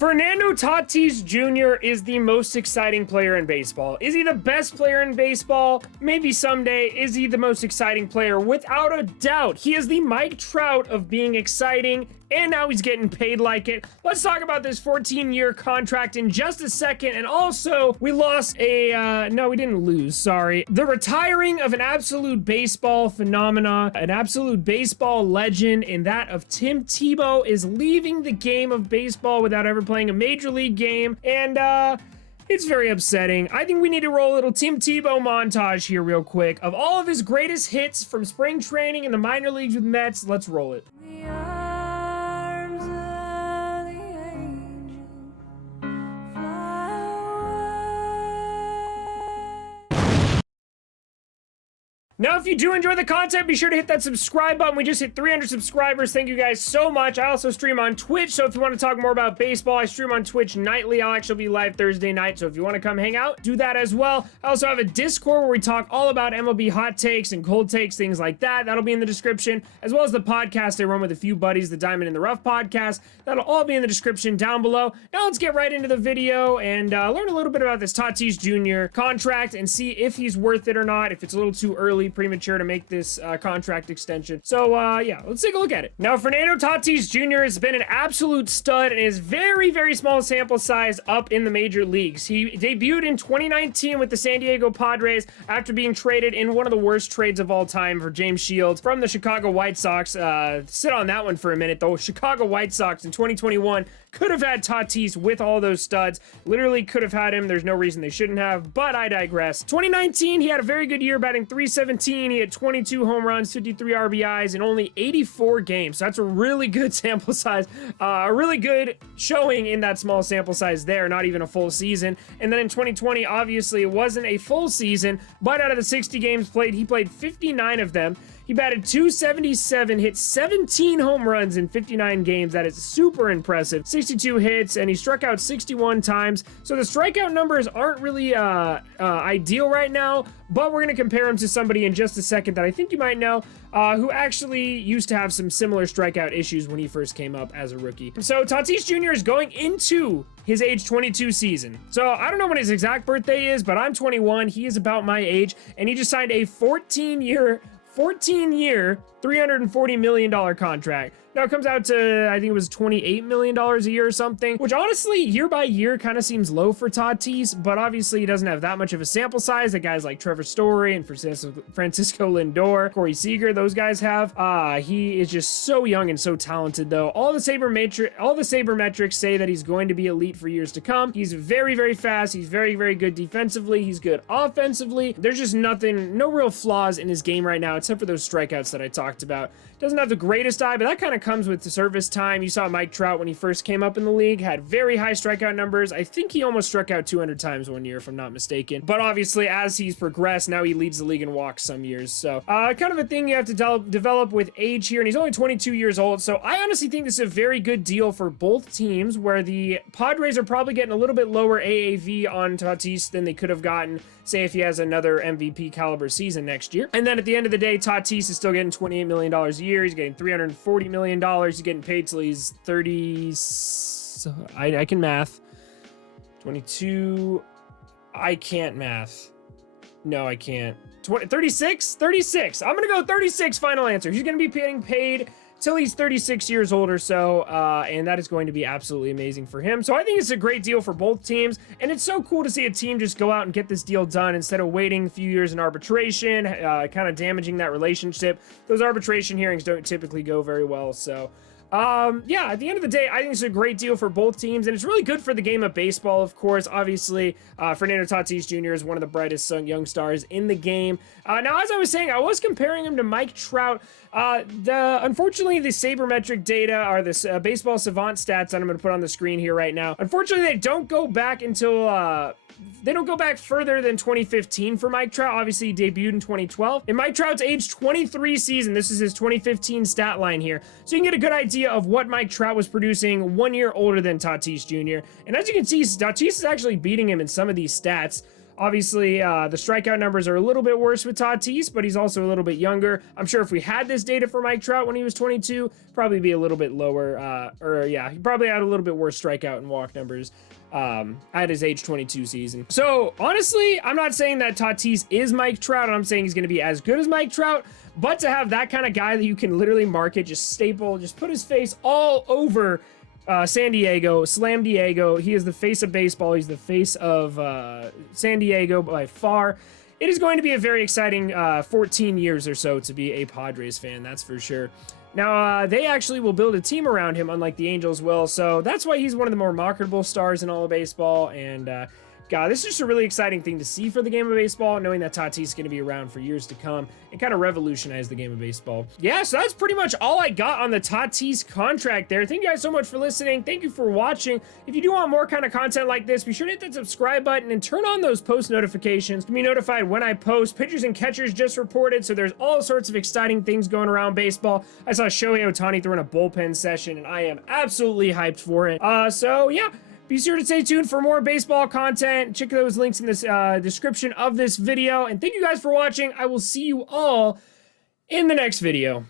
Fernando Tatis Jr. is the most exciting player in baseball. Is he the best player in baseball? Maybe someday. Is he the most exciting player? Without a doubt. He is the Mike Trout of being exciting, and now he's getting paid like it. Let's talk about this 14-year contract in just a second. And also, we lost no, we didn't lose, sorry. The retiring of an absolute baseball phenomena, an absolute baseball legend, and that of Tim Tebow is leaving the game of baseball without ever playing a major league game. And, it's very upsetting. I think we need to roll a little Tim Tebow montage here real quick of all of his greatest hits from spring training in the minor leagues with Mets. Let's roll it. Now, if you do enjoy the content, be sure to hit that subscribe button. We just hit 300 subscribers. Thank you guys so much. I also stream on Twitch, so if you want to talk more about baseball, I stream on Twitch nightly. I'll actually be live Thursday night, so if you want to come hang out, do that as well. I also have a Discord where we talk all about MLB hot takes and cold takes, things like that. That'll be in the description, as well as the podcast I run with a few buddies, the Diamond in the Rough podcast. That'll all be in the description down below. Now let's get right into the video and learn a little bit about this Tatis Jr. contract and see if he's worth it or not, if it's a little too early, premature to make this contract extension. So yeah, let's take a look at it. Now, Fernando Tatis Jr. has been an absolute stud and is very, very small sample size up in the major leagues. He debuted in 2019 with the San Diego Padres after being traded in one of the worst trades of all time for James Shields from the Chicago White Sox. Sit on that one for a minute, though. Chicago White Sox in 2021 could have had Tatis with all those studs. Literally could have had him. There's no reason they shouldn't have, but I digress. 2019, he had a very good year, batting .317. He had 22 home runs, 53 RBIs in only 84 games. So that's a really good sample size, a really good showing in that small sample size there, not even a full season. And then in 2020, obviously it wasn't a full season, but out of the 60 games played, he played 59 of them. He batted .277, hit 17 home runs in 59 games. That is super impressive. 62 hits, and he struck out 61 times. So the strikeout numbers aren't really ideal right now, but we're going to compare him to somebody in just a second that I think you might know, who actually used to have some similar strikeout issues when he first came up as a rookie. So Tatis Jr. is going into his age 22 season. So I don't know when his exact birthday is, but I'm 21. He is about my age, and he just signed a 14-year, $340 million contract. Now it comes out to, I think it was $28 million a year or something, which honestly, year by year kind of seems low for Tatis, but obviously he doesn't have that much of a sample size that guys like Trevor Story and Francisco Lindor, Corey Seager, those guys have. He is just so young and so talented though. All the sabermetrics say that he's going to be elite for years to come. He's very, very fast. He's very, very good defensively. He's good offensively. There's just nothing, no real flaws in his game right now, except for those strikeouts that I talked about. Doesn't have the greatest eye, but that kind of comes with the service time. You saw Mike Trout when he first came up in the league, had very high strikeout numbers. I think he almost struck out 200 times one year, if I'm not mistaken. But obviously, as he's progressed, now he leads the league in walks some years. So kind of a thing you have to develop with age here, and he's only 22 years old. So I honestly think this is a very good deal for both teams, where the Padres are probably getting a little bit lower AAV on Tatis than they could have gotten, say, if he has another MVP caliber season next year. And then at the end of the day, Tatis is still getting $28 million a year. He's getting $340 million. He's getting paid till he's 30. So I can math. 22. I can't math. No, I can't. 36? 36. I'm going to go 36 final answer. He's going to be getting paid till he's 36 years old or so, and that is going to be absolutely amazing for him. So I think it's a great deal for both teams, and it's so cool to see a team just go out and get this deal done instead of waiting a few years in arbitration, kind of damaging that relationship. Those arbitration hearings don't typically go very well, so yeah, at the end of the day, I think it's a great deal for both teams, and it's really good for the game of baseball, of course. Obviously, Fernando Tatis Jr. is one of the brightest young stars in the game. Now, as I was saying, I was comparing him to Mike Trout. Unfortunately, the sabermetric data, or the baseball savant stats that I'm going to put on the screen here right now, unfortunately, they don't go back until they don't go back further than 2015 for Mike Trout. Obviously, he debuted in 2012. In Mike Trout's age 23 season, this is his 2015 stat line here. So you can get a good idea of what Mike Trout was producing 1 year older than Tatis Jr. And as you can see, Tatis is actually beating him in some of these stats. Obviously, the strikeout numbers are a little bit worse with Tatis, but he's also a little bit younger. I'm sure if we had this data for Mike Trout when he was 22, probably be a little bit lower, he probably had a little bit worse strikeout and walk numbers at his age 22 season. So honestly, I'm not saying that Tatis is Mike Trout, and I'm saying he's going to be as good as Mike Trout, but to have that kind of guy that you can literally market, just staple, just put his face all over San Diego, Slam Diego. He is the face of baseball. He's the face of San Diego by far. It is going to be a very exciting 14 years or so to be a Padres fan, that's for sure. Now, they actually will build a team around him, unlike the Angels will, so that's why he's one of the more marketable stars in all of baseball, and God, this is just a really exciting thing to see for the game of baseball, knowing that Tatis is going to be around for years to come and kind of revolutionize the game of baseball. Yeah, so that's pretty much all I got on the Tatis contract there. Thank you guys so much for listening. Thank you for watching. If you do want more kind of content like this, be sure to hit that subscribe button and turn on those post notifications to be notified when I post. Pitchers and catchers just reported, so there's all sorts of exciting things going around baseball. I saw Shohei Ohtani throwing a bullpen session, and I am absolutely hyped for it. So yeah. Be sure to stay tuned for more baseball content. Check those links in this description of this video. And thank you guys for watching. I will see you all in the next video.